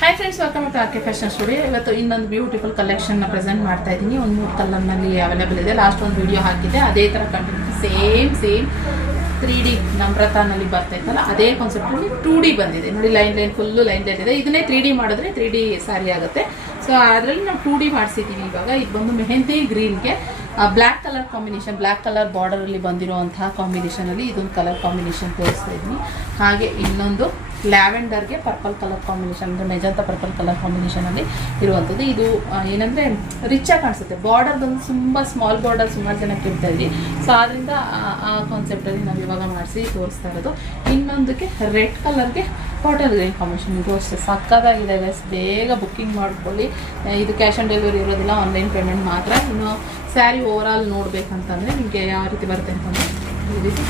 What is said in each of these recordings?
Hi friends, welcome to R K fashion studio. ಇವತ್ತು ಇನ್ನೊಂದು beautiful ಕಲೆಕ್ಷನ್ನ ಪ್ರೆಸೆಂಟ್ ಮಾಡ್ತಾ ಇದ್ದೀನಿ. ಒಂದು 3 ಕಲರ್ನಲ್ಲಿ ಅವೈಲೇಬಲ್ ಇದೆ. ಲಾಸ್ಟ್ ಒಂದು ವಿಡಿಯೋ ಹಾಕಿದ್ದೆ, ಅದೇ ಥರ ಕಂಟಿನ್ಯೂ ಸೇಮ್ 3D ನಮ್ರತಾನಲ್ಲಿ ಬರ್ತಾ ಇತ್ತಲ್ಲ, ಅದೇ ಕಾನ್ಸೆಪ್ಟಲ್ಲಿ 2D ಬಂದಿದೆ ನೋಡಿ. ಲೈನ್ ಫುಲ್ಲು ಲೈನ್ ಇದೆ. ಇದನ್ನೇ 3D ಮಾಡಿದ್ರೆ 3D ಸ್ಯಾರಿ ಆಗುತ್ತೆ. ಸೊ ಅದರಲ್ಲಿ ನಾವು 2D ಮಾಡಿಸಿದ್ದೀವಿ. ಇವಾಗ ಇದು ಬಂದು ಮೆಹಂದಿ ಗ್ರೀನ್ಗೆ black colour combination, black colour ಬಾರ್ಡರಲ್ಲಿ ಬಂದಿರುವಂತಹ ಕಾಂಬಿನೇಷನಲ್ಲಿ ಇದೊಂದು ಕಲರ್ ಕಾಂಬಿನೇಷನ್ ತೋರಿಸ್ತಾ ಇದ್ದೀನಿ. ಹಾಗೆ ಇನ್ನೊಂದು ಲ್ಯಾವೆಂಡರ್ಗೆ ಪರ್ಪಲ್ ಕಲರ್ ಕಾಂಬಿನೇಷನ್, ಅಂದರೆ ಮೆಜಂತ ಪರ್ಪಲ್ ಕಲರ್ ಕಾಂಬಿನೇಷನಲ್ಲಿ ಇರುವಂಥದ್ದು. ಇದು ಏನಂದರೆ ರಿಚಾಗಿ ಕಾಣಿಸುತ್ತೆ. ಬಾರ್ಡರ್ ಬಂದು ತುಂಬ ಸ್ಮಾಲ್ ಬಾರ್ಡರ್ ಸುಮಾರು ಜನ ಕೇಳ್ತಾ ಇದ್ವಿ. ಸೊ ಆದ್ದರಿಂದ ಆ ಕಾನ್ಸೆಪ್ಟಲ್ಲಿ ನಾವು ಇವಾಗ ಮಾಡಿಸಿ ತೋರಿಸ್ತಾ ಇರೋದು. ಇನ್ನೊಂದಕ್ಕೆ ರೆಡ್ ಕಲರ್ಗೆ ಕಾಟನ್ ಗ್ರೀನ್ ಕಾಂಬಿನೇಷನ್, ಇದು ಅಷ್ಟೇ ಸಕ್ಕತ್ತಾಗಿದೆ ಗೈಸ್. ಬೇಗ ಬುಕ್ಕಿಂಗ್ ಮಾಡ್ಕೊಳ್ಳಿ. ಇದು ಕ್ಯಾಶ್ ಆನ್ ಡೆಲಿವರಿ ಇರೋದಿಲ್ಲ, ಆನ್ಲೈನ್ ಪೇಮೆಂಟ್ ಮಾತ್ರ. ಇನ್ನು ಸ್ಯಾರಿ ಓವರಾಲ್ ನೋಡಬೇಕಂತಂದರೆ ನಿಮಗೆ ಯಾವ ರೀತಿ ಬರುತ್ತೆ ಅಂತಂದರೆ ಈ ರೀತಿ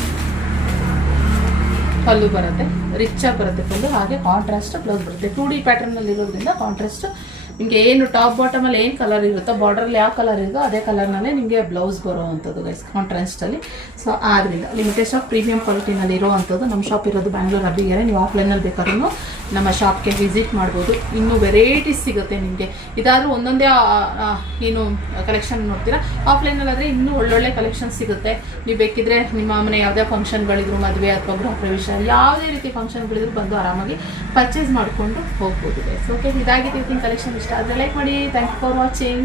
ಪಲ್ಲು ಬರುತ್ತೆ, ರಿಚಾಗಿ ಬರುತ್ತೆ ಪಲ್ಲು. ಹಾಗೆ ಕಾಂಟ್ರಾಸ್ಟ್ ಬ್ಲೌಸ್ ಬರುತ್ತೆ. 2D ಪ್ಯಾಟರ್ನಲ್ಲಿ ಇರೋದ್ರಿಂದ ಕಾಂಟ್ರಾಸ್ಟ್ ನಿಮಗೆ ಏನು ಟಾಪ್ ಬಾಟಮಲ್ಲಿ ಏನು ಕಲರ್ ಇರುತ್ತೋ, ಬಾರ್ಡ್ರಲ್ಲಿ ಯಾವ ಕಲರ್ ಇರುತ್ತೋ ಅದೇ ಕಲರ್ನಲ್ಲೇ ನಿಮಗೆ ಬ್ಲೌಸ್ ಬರೋವಂಥದ್ದು ಗೈಸ್ ಕಾಂಟ್ರಾಸ್ಟಲ್ಲಿ. ಸೊ ಆದ್ದರಿಂದ ಲಿಮಿಟೆಡ್ ಸ್ಟಾಕ್ ಪ್ರೀಮಿಯಂ ಕ್ವಾಲಿಟಿನಲ್ಲಿ ಇರೋವಂಥದ್ದು. ನಮ್ಮ ಶಾಪ್ ಇರೋದು ಬ್ಯಾಂಗ್ಳೂರ್ ಅಬ್ಬಿಗೆರೆ. ನೀವು ಆಫ್ಲೈನಲ್ಲಿ ಬೇಕಾದ್ರೂ ನಮ್ಮ ಶಾಪ್ಗೆ ವಿಸಿಟ್ ಮಾಡ್ಬೋದು. ಇನ್ನೂ ವೆರೈಟೀಸ್ ಸಿಗುತ್ತೆ ನಿಮಗೆ. ಇದಾದರೂ ಒಂದೊಂದೇ ಏನು ಕಲೆಕ್ಷನ್ ನೋಡ್ತೀರಾ. ಆಫ್ಲೈನಲ್ಲಾದರೆ ಇನ್ನೂ ಒಳ್ಳೊಳ್ಳೆ ಕಲೆಕ್ಷನ್ ಸಿಗುತ್ತೆ. ನೀವು ಬೇಕಿದ್ರೆ ನಿಮ್ಮ ಮನೆ ಯಾವುದೇ ಫಂಕ್ಷನ್ಗಳಿದ್ರು, ಮದುವೆ ಅಥವಾ ಗೃಹ ಪ್ರವೇಶ, ಯಾವುದೇ ರೀತಿ ಫಂಕ್ಷನ್ಗಳಿದ್ರು ಬಂದು ಆರಾಮಾಗಿ ಪರ್ಚೇಸ್ ಮಾಡಿಕೊಂಡು ಹೋಗ್ಬೋದು ಗೈಸ್. ಓಕೆ, ಇದಾಗಿದೆ ಇವತ್ತಿನ ಕಲೆಕ್ಷನ್. ಇಷ್ಟ ಆದರೆ ಲೈಕ್ ಮಾಡಿ. Thank you for watching.